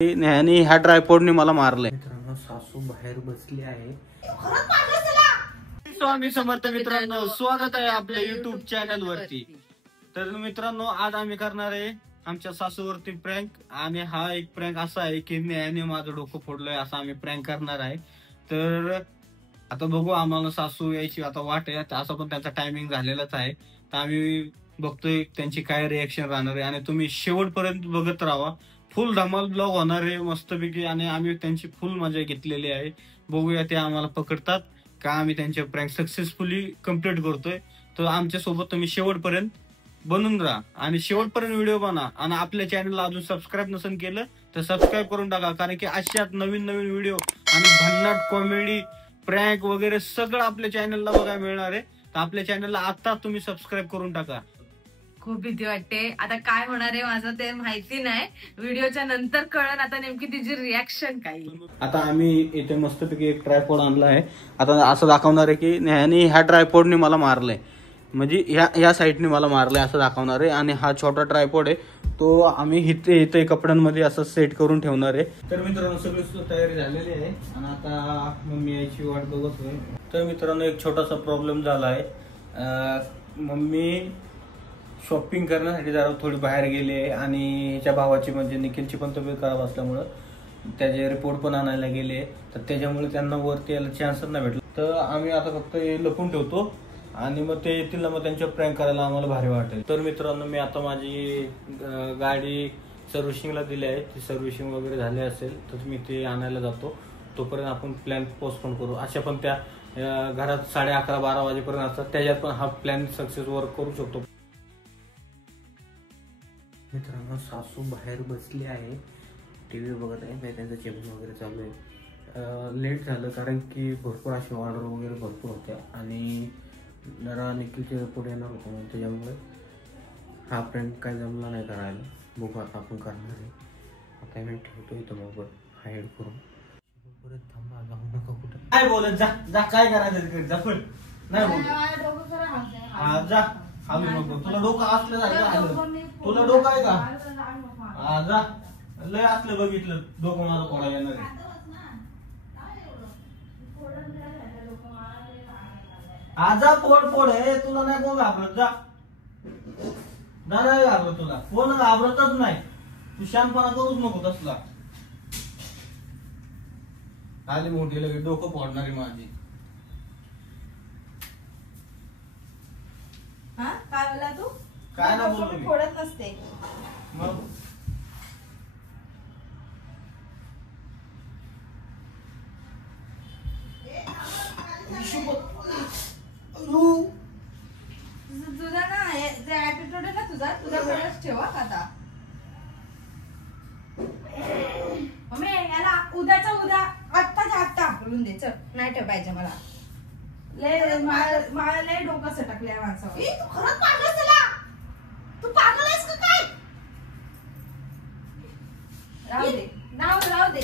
आणि ह्या ट्रायपॉडने मला मारलंय. मित्रांनो सासू बाहेर बसली आहे. स्वामी समर्थ मित्रांनो, स्वागत आहे आपल्या युट्यूब चॅनल वरती. तर मित्रांनो आज आम्ही करणार आहे आमच्या सासूवरती प्रँक. आणि हा एक प्रँक असा आहे की न्यायाने माझं डोकं फोडलंय असा आम्ही प्रँक करणार आहे. तर आता बघू, आम्हाला सासू यायची आता वाट आहे, असं पण त्यांचा टायमिंग झालेलाच आहे. तर आम्ही बघतोय त्यांची काय रिएक्शन राहणार आहे. आणि तुम्ही शेवटपर्यंत बघत राहा, फुल धमाल ब्लॉग होणार आहे मस्तपैकी. आणि आम्ही त्यांची फुल मजा घेतलेली आहे. बघूया ते आम्हाला पकडतात का आम्ही त्यांचे प्रँक सक्सेसफुली कम्प्लीट करतोय. तर आमच्या सोबत तुम्ही शेवटपर्यंत बनून राहा आणि शेवटपर्यंत व्हिडिओ बना. आणि आपल्या चॅनलला अजून सबस्क्राईब नसेल केलं तर सबस्क्राईब करून टाका, कारण की अशाच नवीन नवीन व्हिडिओ आणि भन्नाट कॉमेडी प्रँक वगैरे सगळं आपल्या चॅनलला बघायला मिळणार आहे. तर आपल्या चॅनलला आता तुम्ही सबस्क्राईब करून टाका. खूप भीती वाटते, आता काय होणार आहे माझं ते माहिती नाही. व्हिडिओच्या नंतर कळण आता नेमकी तिची रिॲक्शन काय. आता आम्ही इथे मस्तपैकी एक ट्रायपॉड आणला आहे. आता असं दाखवणार आहे की न्यायाने ह्या ट्रायपॉडने मला मारलंय, म्हणजे ह्या साईडने मला मारलंय असं दाखवणार आहे. आणि हा छोटा ट्रायपॉड आहे तो आम्ही इथे कपड्यांमध्ये असं सेट करून ठेवणार आहे. तर मित्रांनो सगळी तयारी झालेली आहे आणि आता मम्मी यायची वाट बघतोय. तर मित्रांनो एक छोटासा प्रॉब्लेम झाला आहे. मम्मी शॉपिंग करण्यासाठी जरा थोडी बाहेर गेली आहे आणि हिच्या भावाची म्हणजे निखिलची पण तब्येत खराब असल्यामुळं त्याचे रिपोर्ट पण आणायला गेले. तर त्याच्यामुळे त्यांना वरती यायला चान्सच नाही भेटला. तर आम्ही आता फक्त लपून ठेवतो आणि मग ते येतील ना, मग त्यांच्या प्रँक करायला आम्हाला भारी वाटेल. तर मित्रांनो मी आता माझी गाडी सर्व्हिसिंगला दिली आहे. ती सर्व्हिसिंग वगैरे झाली असेल तर मी ते आणायला जातो. तोपर्यंत आपण प्लॅन पोस्टपोन करू. अशा पण त्या घरात 11:30-12 वाजेपर्यंत असतात, त्याच्यात पण हा प्लॅन सक्सेस वर्क करू शकतो. मित्रांनो सासू बाहेर बसली आहे, टीव्ही बघत आहे. त्यांचं जेवण वगैरे चालू आहे. लेट झालं कारण की भरपूर अशी ऑर्डर वगैरे भरपूर होत्या आणि जरा निखिलचे रिपोर्ट येणार होते, म्हणून त्याच्यामुळे हा फ्रेंड काय जमला नाही करायला. बघू आता आपण करणार आहे. आता मी ठेवतो इथं मोबाईल हाईड करून. परत थांबा, जाऊ नका कुठं. काय बोलत जा जा, काय करायचं जा पण नाही बोल. जा आम्ही नको, तुला डोकं असलं जायचं, तुला डोकं आहे का? जा लय असलं बघितलं डोकं माझं कोणा येणार आहे. आजा पोड आहे, तुला नाही कोण घाबरत. जा नाही घाबरत, तुला कोण घाबरतच नाही. तू शांतपणा करूच नको तसला. आली मोठी लगेच डोकं फोडणारी माझी. काय बोला तू? काय ना बोलू मी, फोडत नसते मग तुझा ना जे ऍटिट्यूड आहे ना तुझा वेळच ठेवा आता. मम्मी याला उद्याच्या उद्या आत्ताच्या आत्ता बोलून दे. चल नाही ठेवायचं मला. मला लय डोकं सटकले या माणसावर. तू खरंच पागल झाला, तू पागल आहेस का काय? राहू दे राहू दे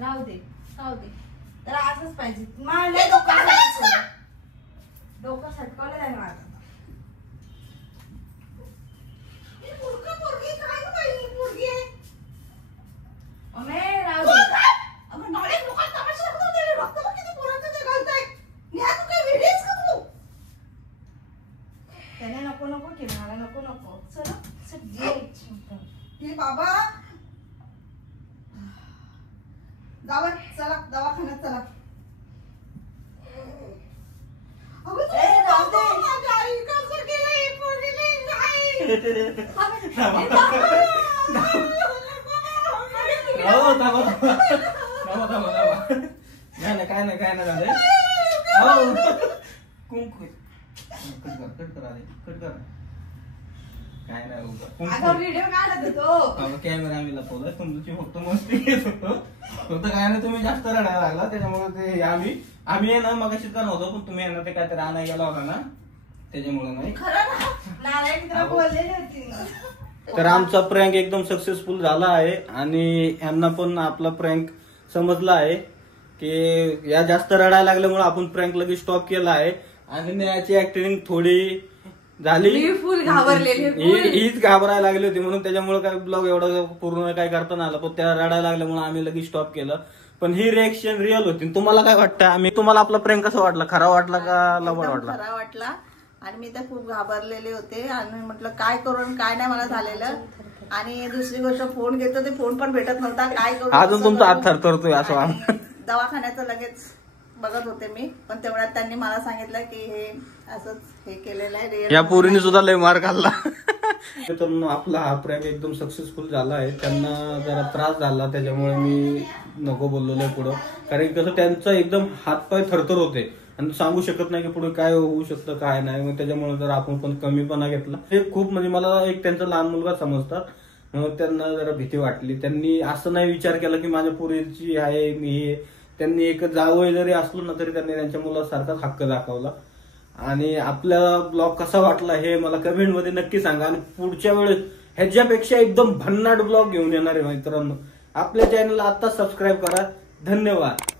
राहू दे राहू दे. तर असंच पाहिजे. मला लय डोकं सटकवलं आहे माझं. त्याने नको नको की मला नको नको. चला बाबा चला दवाखान्यात चला. काय नाही झालंय. कुंकू कट कर. काय नाही व्हिडिओ काढत होतो, कॅमेरा आम्ही लपवलाय. तुमची फक्त मस्ती घेत होतो. फक्त काय नाही, तुम्ही जास्त रडायला लागला त्याच्यामुळे ते आम्ही आहे ना मगाशी तर नव्हतो, पण तुम्ही ना ते काहीतरी आणायला गेला होता ना त्याच्यामुळे नाही. तर आमचा प्रँक एकदम सक्सेसफुल झाला आहे आणि यांना पण आपला प्रँक समजला आहे की या जास्त रडायला लागल्यामुळे आपण प्रँक लगेच स्टॉप केला आहे. आणि याची ऍक्टिंग थोडी झाली. मी फुल घाबरलेली, full. हीच घाबरायला लागली होती म्हणून त्याच्यामुळे काय ब्लॉग एवढा पूर्ण काय करता नाही आला. पण त्या रडायला लागल्यामुळे आम्ही लगेच स्टॉप केलं. पण ही रिएक्शन रिअल होती. तुम्हाला काय वाटतं? तुम्हाला आपला प्रेम कसं वाटला? खरा वाटला का लवड वाटला? खरा वाटला. आणि मी तर खूप घाबरलेले होते आणि म्हटलं काय करून काय नाही मला झालेलं. आणि दुसरी गोष्ट फोन घेतो ते फोन पण भेटत नव्हता. काय करू अजून तुमचा हात थरथरतोय असं. दवाखान्याचं लगेच बघत होते मी. पण तेवढ्यात त्यांनी मला सांगितलं की हे असंच हे केलेलं आहे. या पोरीने सुद्धा लय मार खाल्ला. तर आपला हा प्रॅग एकदम सक्सेसफुल झाला आहे. त्यांना जरा त्रास झाला त्याच्यामुळे मी नको बोललेलो आहे पुढं. कारण कसं त्यांचा एकदम हातपाय थरथर होते आणि सांगू शकत नाही की पुढे काय होऊ शकतं काय नाही. मग त्याच्यामुळे जर आपण पण कमीपणा घेतला. हे खूप म्हणजे मला एक त्यांचा लहान मुलगा समजतात. मग त्यांना जरा भीती वाटली. त्यांनी असं नाही विचार केला की माझ्या पोरीची आहे मी. त्यांनी एक जावं जरी असलो ना तरी त्यांनी त्यांच्या मुलासारखाच हक्क दाखवला. आणि आपल्याला ब्लॉग कसा वाटला हे मला कमेंट मध्ये नक्की सांगा. आणि पुढच्या वेळेस ह्याच्यापेक्षा एकदम भन्नाट ब्लॉग घेऊन येणार आहे मित्रांनो. आपल्या चॅनलला आता सबस्क्राईब करा. धन्यवाद.